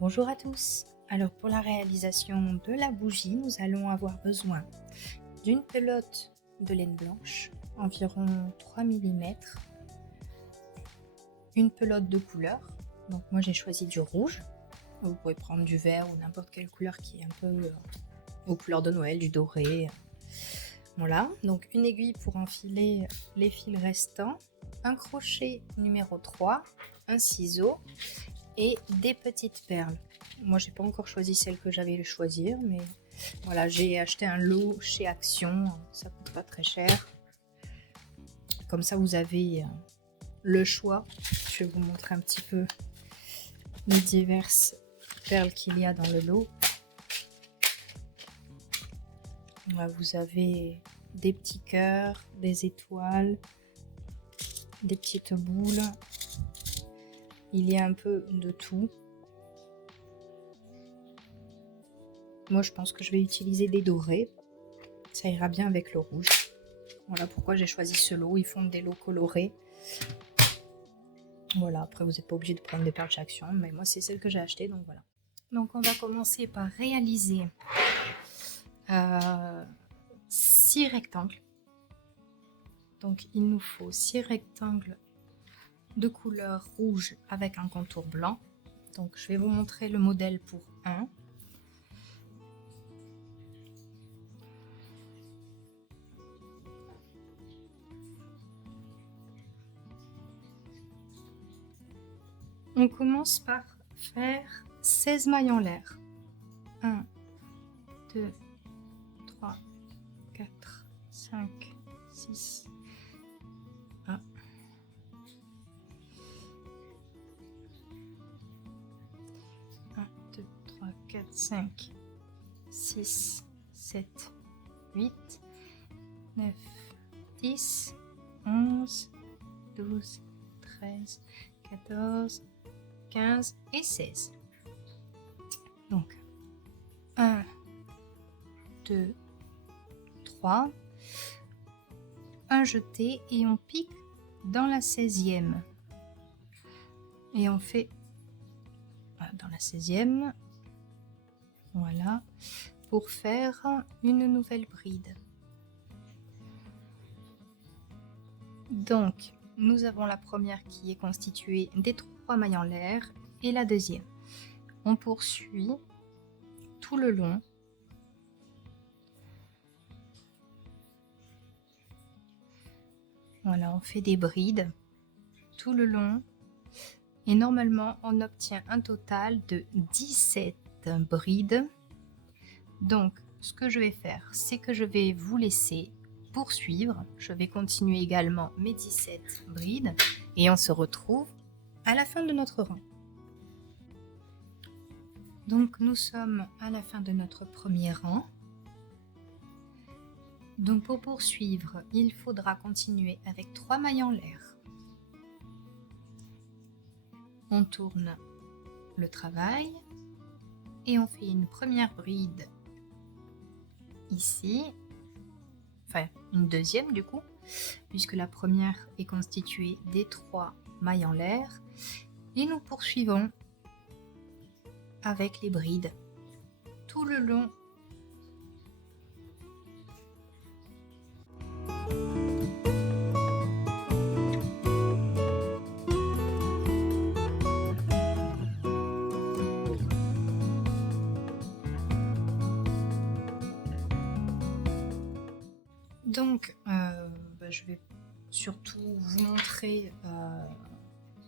Bonjour à tous. Alors pour la réalisation de la bougie, nous allons avoir besoin d'une pelote de laine blanche, environ 3 mm, une pelote de couleur. Donc moi j'ai choisi du rouge. Vous pouvez prendre du vert ou n'importe quelle couleur qui est un peu aux couleurs de Noël, du doré. Voilà, donc une aiguille pour enfiler les fils restants, un crochet numéro 3, un ciseau et des petites perles. Moi j'ai pas encore choisi celle que j'avais le choisir, mais voilà, j'ai acheté un lot chez Action, ça coûte pas très cher. Comme ça vous avez le choix. Je vais vous montrer un petit peu les diverses perles qu'il y a dans le lot. Là, vous avez des petits cœurs, des étoiles, des petites boules. Il y a un peu de tout. Moi, je pense que je vais utiliser des dorés. Ça ira bien avec le rouge. Voilà pourquoi j'ai choisi ce lot. Ils font des lots colorés. Voilà, après, vous n'êtes pas obligé de prendre des perles chez Action, mais moi, c'est celle que j'ai achetée, donc voilà. Donc, on va commencer par réaliser 6 rectangles. Donc, il nous faut 6 rectangles de couleur rouge avec un contour blanc. Donc, je vais vous montrer le modèle pour un. On commence par faire 16 mailles en l'air. 1, 2, 3, 4, 5, 6, 1. 1, 2, 3, 4, 5, 6, 7, 8, 9, 10, 11, 12, 13, 14, 15 et 16. Donc, 1, 2, 3, un jeté et on pique dans la 16e. Et on fait dans la 16e, voilà, pour faire une nouvelle bride. Donc, nous avons la première qui est constituée des 3 mailles en l'air et la deuxième. On poursuit tout le long. Voilà, on fait des brides tout le long. Et normalement, on obtient un total de 17 brides. Donc, ce que je vais faire, c'est que je vais vous laisser poursuivre. Je vais continuer également mes 17 brides et on se retrouve à la fin de notre rang. Donc, nous sommes à la fin de notre premier rang. Donc, pour poursuivre, il faudra continuer avec 3 mailles en l'air. On tourne le travail et on fait une première bride ici, enfin une deuxième du coup, puisque la première est constituée des 3 mailles en l'air, et nous poursuivons avec les brides tout le long. Donc, je vais surtout vous montrer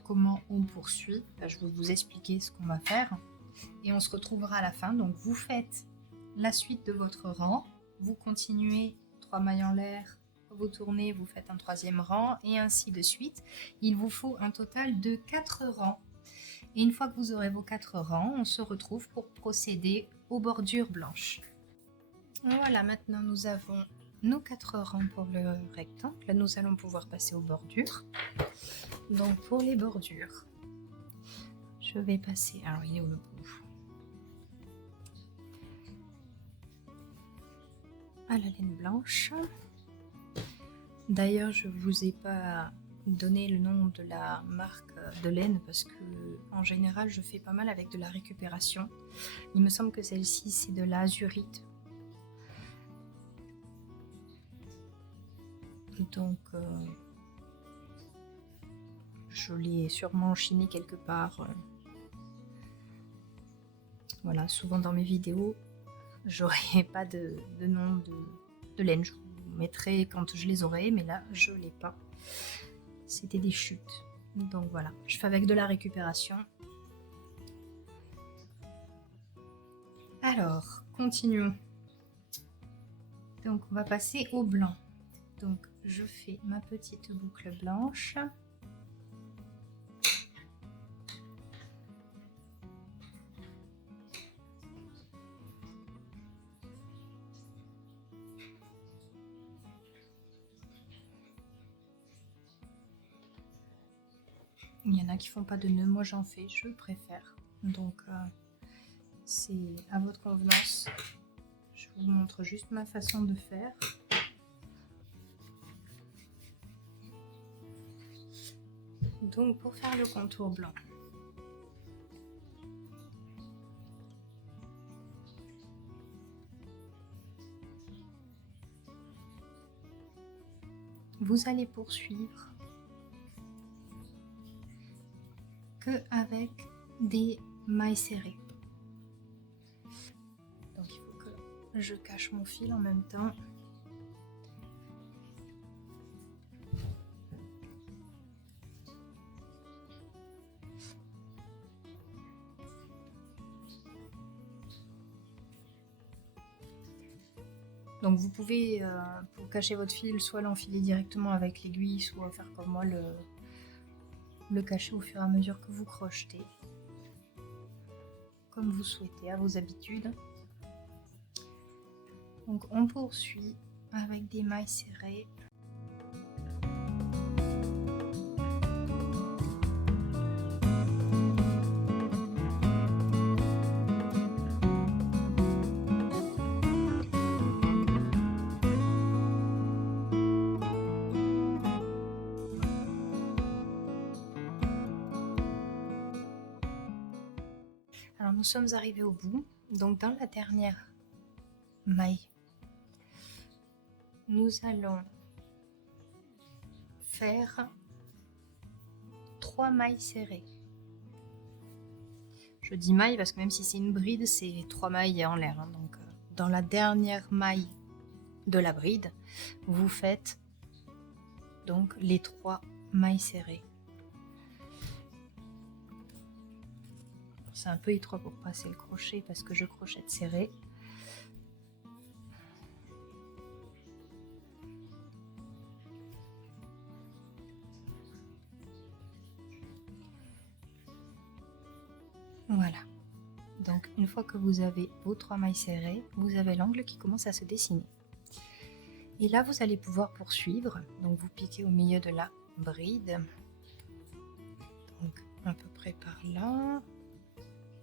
comment on poursuit. Je vais vous expliquer ce qu'on va faire et on se retrouvera à la fin. Donc, vous faites la suite de votre rang, vous continuez 3 mailles en l'air, vous tournez, vous faites un 3e rang et ainsi de suite. Il vous faut un total de 4 rangs. Et une fois que vous aurez vos 4 rangs, on se retrouve pour procéder aux bordures blanches. Voilà, maintenant nous avons nos 4 rangs pour le rectangle. Nous allons pouvoir passer aux bordures. Donc pour les bordures, je vais passer, alors il est où le bout, à la laine blanche. D'ailleurs, je vous ai pas donner le nom de la marque de laine parce que en général je fais pas mal avec de la récupération. Il me semble que celle-ci c'est de la azurite. Donc je l'ai sûrement chiné quelque part. Voilà, souvent dans mes vidéos, j'aurai pas de nom de laine. Je vous mettrai quand je les aurai, mais là je l'ai pas. C'était des chutes. Donc voilà, je fais avec de la récupération. Alors, continuons. Donc on va passer au blanc. Donc je fais ma petite boucle blanche. Il y en a qui font pas de nœud, moi j'en fais, je préfère. Donc c'est à votre convenance. Je vous montre juste ma façon de faire. Donc pour faire le contour blanc, vous allez poursuivre que avec des mailles serrées. Donc il faut que je cache mon fil en même temps. Donc vous pouvez, pour cacher votre fil, soit l'enfiler directement avec l'aiguille, soit faire comme moi, le cacher au fur et à mesure que vous crochetez. Comme vous souhaitez, à vos habitudes. Donc on poursuit avec des mailles serrées. Alors nous sommes arrivés au bout, donc dans la dernière maille, nous allons faire 3 mailles serrées. Je dis maille parce que même si c'est une bride, c'est 3 mailles en l'air. Hein, donc dans la dernière maille de la bride, vous faites donc les 3 mailles serrées. C'est un peu étroit pour passer le crochet parce que je crochette serré. Voilà. Donc une fois que vous avez vos 3 mailles serrées, vous avez l'angle qui commence à se dessiner. Et là, vous allez pouvoir poursuivre. Donc vous piquez au milieu de la bride. Donc à peu près par là.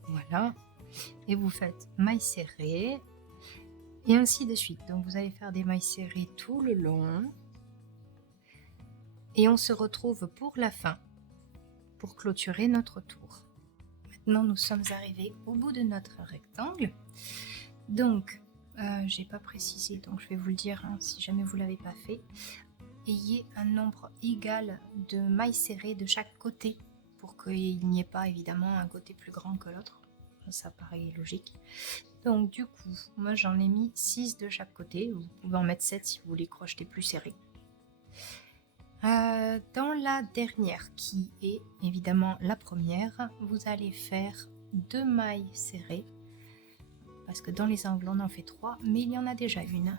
Voilà, et vous faites mailles serrées et ainsi de suite. Donc vous allez faire des mailles serrées tout le long et on se retrouve pour la fin pour clôturer notre tour. Maintenant nous sommes arrivés au bout de notre rectangle. Donc j'ai pas précisé, donc je vais vous le dire hein, si jamais vous l'avez pas fait. Ayez un nombre égal de mailles serrées de chaque côté pour qu'il n'y ait pas évidemment un côté plus grand que l'autre. Ça paraît logique. Donc du coup, moi j'en ai mis 6 de chaque côté. Vous pouvez en mettre 7 si vous voulez crocheter plus serré. Dans la dernière, qui est évidemment la première, vous allez faire 2 mailles serrées. Parce que dans les angles, on en fait 3, mais il y en a déjà une.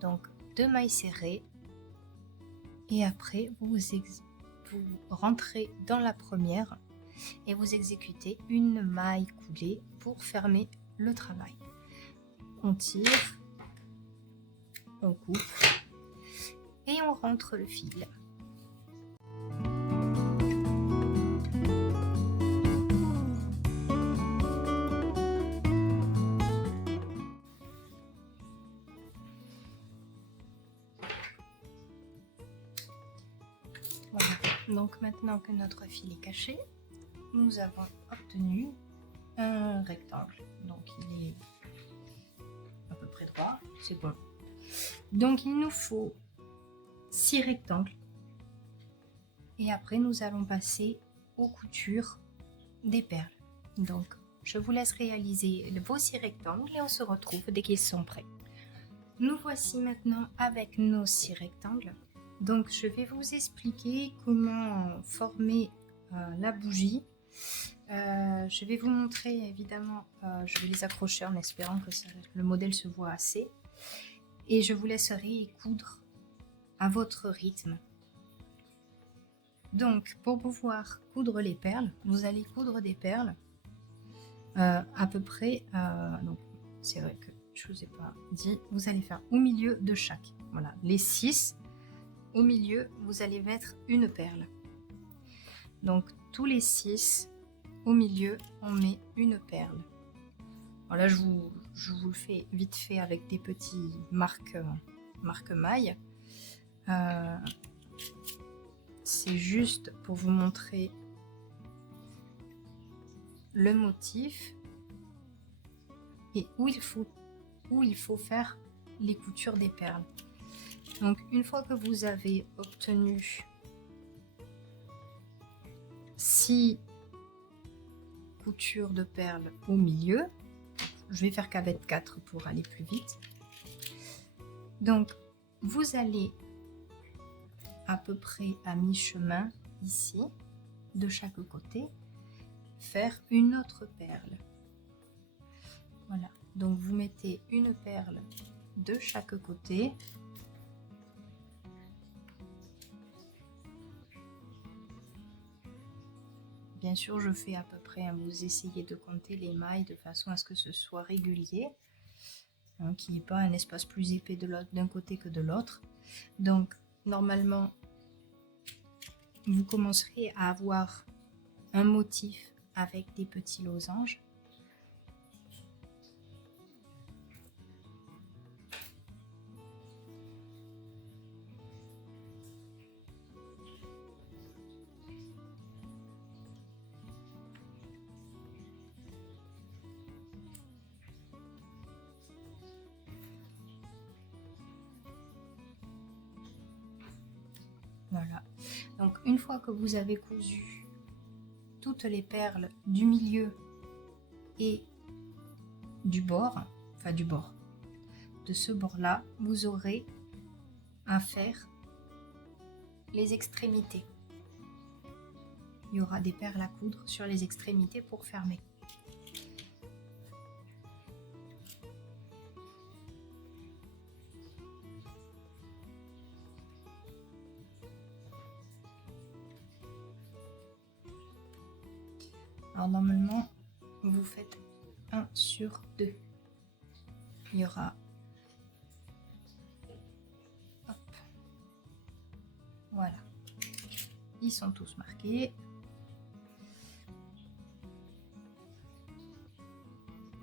Donc 2 mailles serrées. Et après, vous rentrez dans la première et vous exécutez une maille coulée pour fermer le travail. On tire, on coupe et on rentre le fil. Donc maintenant que notre fil est caché, nous avons obtenu un rectangle. Donc il est à peu près droit, c'est bon. Donc il nous faut 6 rectangles. Et après nous allons passer aux coutures des perles. Donc je vous laisse réaliser vos 6 rectangles et on se retrouve dès qu'ils sont prêts. Nous voici maintenant avec nos 6 rectangles. Donc je vais vous expliquer comment former la bougie. Je vais vous montrer évidemment, je vais les accrocher en espérant que le modèle se voit assez. Et je vous laisserai coudre à votre rythme. Donc pour pouvoir coudre les perles, vous allez coudre des perles à peu près, donc c'est vrai que je ne vous ai pas dit, vous allez faire au milieu de chaque. Voilà, les 6, au milieu, vous allez mettre une perle. Donc tous les 6, au milieu, on met une perle. Voilà, je vous le fais vite fait avec des petits marque mailles. C'est juste pour vous montrer le motif et où il faut faire les coutures des perles. Donc une fois que vous avez obtenu 6 coutures de perles au milieu, je vais faire qu'avec 4 pour aller plus vite. Donc vous allez à peu près à mi-chemin ici, de chaque côté, faire une autre perle. Voilà, donc vous mettez une perle de chaque côté. Bien sûr, je fais à peu près, hein, vous essayez de compter les mailles de façon à ce que ce soit régulier, hein, qu'il n'y ait pas un espace plus épais d'un côté que de l'autre. Donc, normalement, vous commencerez à avoir un motif avec des petits losanges. Voilà. Donc une fois que vous avez cousu toutes les perles du milieu et du bord, enfin du bord, de ce bord-là, vous aurez à faire les extrémités. Il y aura des perles à coudre sur les extrémités pour fermer. Alors normalement, vous faites 1 sur 2. Il y aura, hop, voilà, ils sont tous marqués.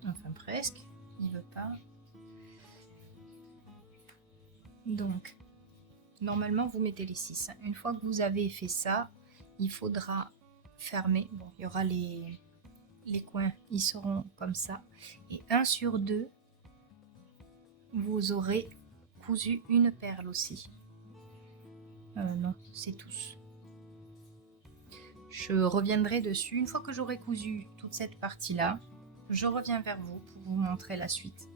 Enfin presque, il ne veut pas. Donc, normalement, vous mettez les 6. Une fois que vous avez fait ça, il faudra fermer. Bon, il y aura les coins, ils seront comme ça. Et 1 sur 2, vous aurez cousu une perle aussi. Non, c'est tous. Je reviendrai dessus. Une fois que j'aurai cousu toute cette partie-là, je reviens vers vous pour vous montrer la suite.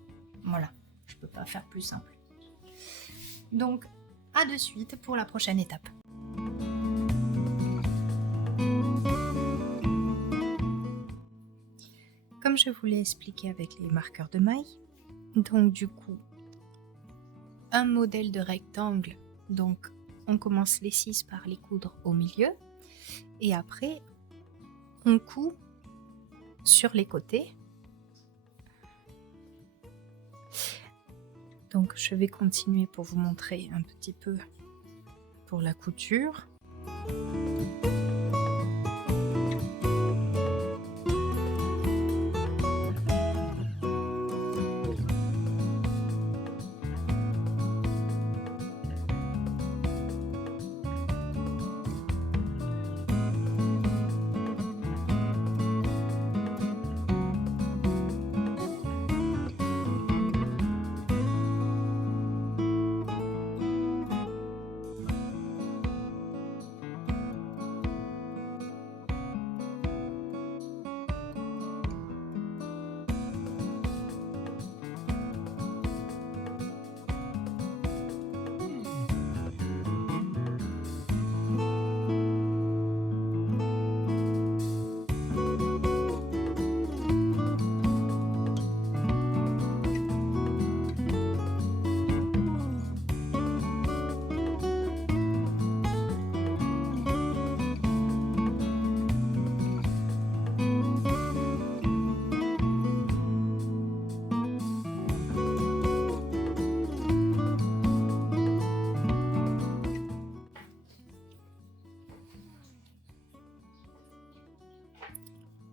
Voilà, je ne peux pas faire plus simple. Donc, à de suite pour la prochaine étape. Comme je vous l'ai expliqué avec les marqueurs de mailles, donc du coup, un modèle de rectangle, donc on commence les 6 par les coudre au milieu et après on coud sur les côtés. Donc je vais continuer pour vous montrer un petit peu pour la couture.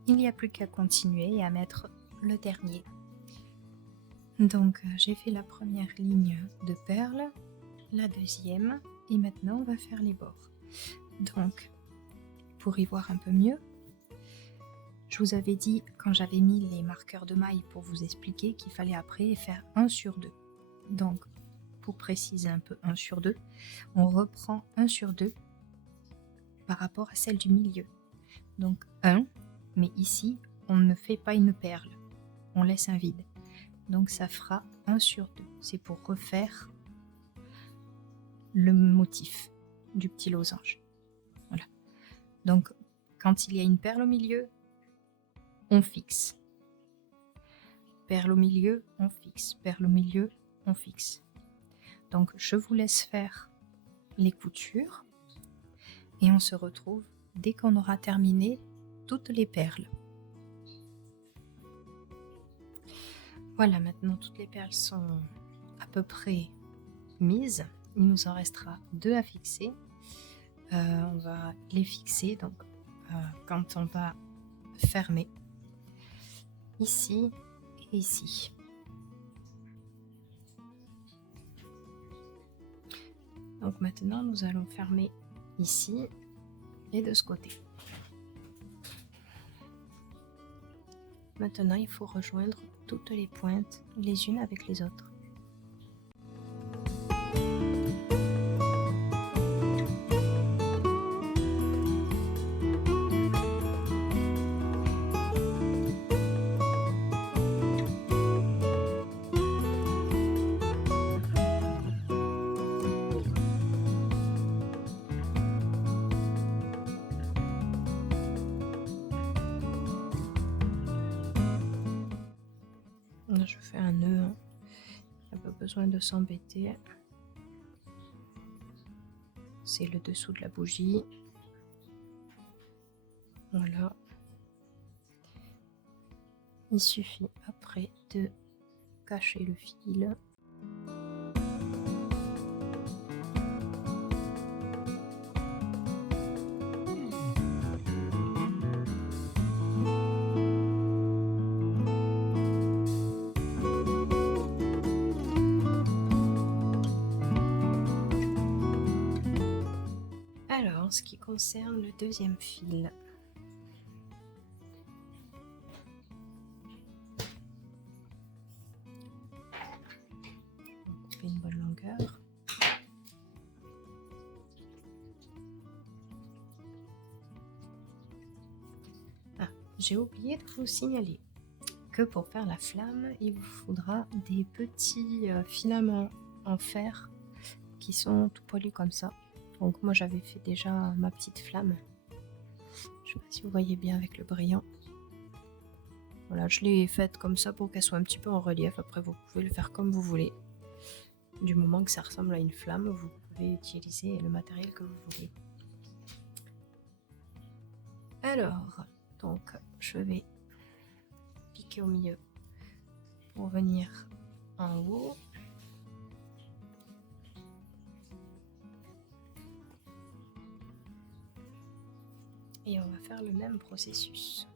il n'y a plus qu'à continuer et à mettre le dernier. Donc j'ai fait la première ligne de perles, la deuxième, et maintenant on va faire les bords. Donc pour y voir un peu mieux, je vous avais dit quand j'avais mis les marqueurs de maille pour vous expliquer qu'il fallait après faire 1 sur 2. Donc pour préciser un peu 1 sur 2, on reprend 1 sur 2 par rapport à celle du milieu. Donc 1, mais ici on ne fait pas une perle, on laisse un vide. Donc ça fera 1 sur 2. C'est pour refaire le motif du petit losange. Voilà. Donc quand il y a une perle au milieu, on fixe. Perle au milieu, on fixe. Perle au milieu, on fixe. Donc je vous laisse faire les coutures et on se retrouve dès qu'on aura terminé toutes les perles. Voilà, maintenant toutes les perles sont à peu près mises. Il nous en restera 2 à fixer. On va les fixer donc quand on va fermer ici et ici. Donc maintenant nous allons fermer ici et de ce côté. Maintenant il faut rejoindre toutes les pointes les unes avec les autres. Là, je fais un nœud, hein. Il n'y a pas besoin de s'embêter. C'est le dessous de la bougie. Voilà. Il suffit après de cacher le fil. Alors, en ce qui concerne le deuxième fil, on fait une bonne longueur. Ah, j'ai oublié de vous signaler que pour faire la flamme, il vous faudra des petits filaments en fer qui sont tout poilus comme ça. Donc moi j'avais fait déjà ma petite flamme. Je sais pas si vous voyez bien avec le brillant. Voilà, je l'ai faite comme ça pour qu'elle soit un petit peu en relief. Après vous pouvez le faire comme vous voulez. Du moment que ça ressemble à une flamme, vous pouvez utiliser le matériel que vous voulez. Alors, donc je vais piquer au milieu pour venir en haut. Et on va faire le même processus.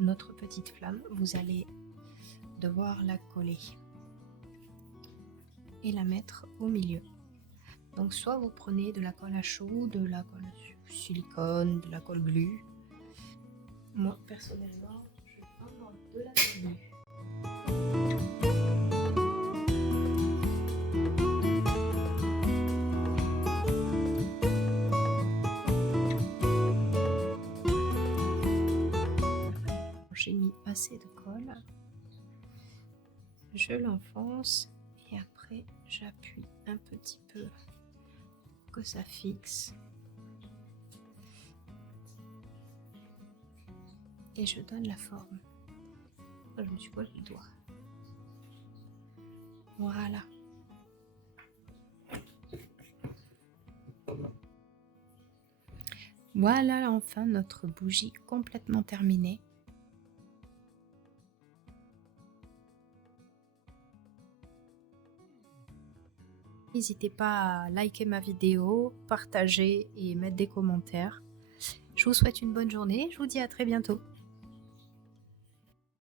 Notre petite flamme, vous allez devoir la coller et la mettre au milieu. Donc soit vous prenez de la colle à chaud, de la colle silicone, de la colle glue. Moi personnellement, je vais prendre de la colle glue. J'ai mis assez de colle. je l'enfonce et après j'appuie un petit peu pour que ça fixe. Et je donne la forme. Oh, je me suis collé le doigt. Voilà. Voilà enfin notre bougie complètement terminée. N'hésitez pas à liker ma vidéo, partager et mettre des commentaires. Je vous souhaite une bonne journée. Je vous dis à très bientôt.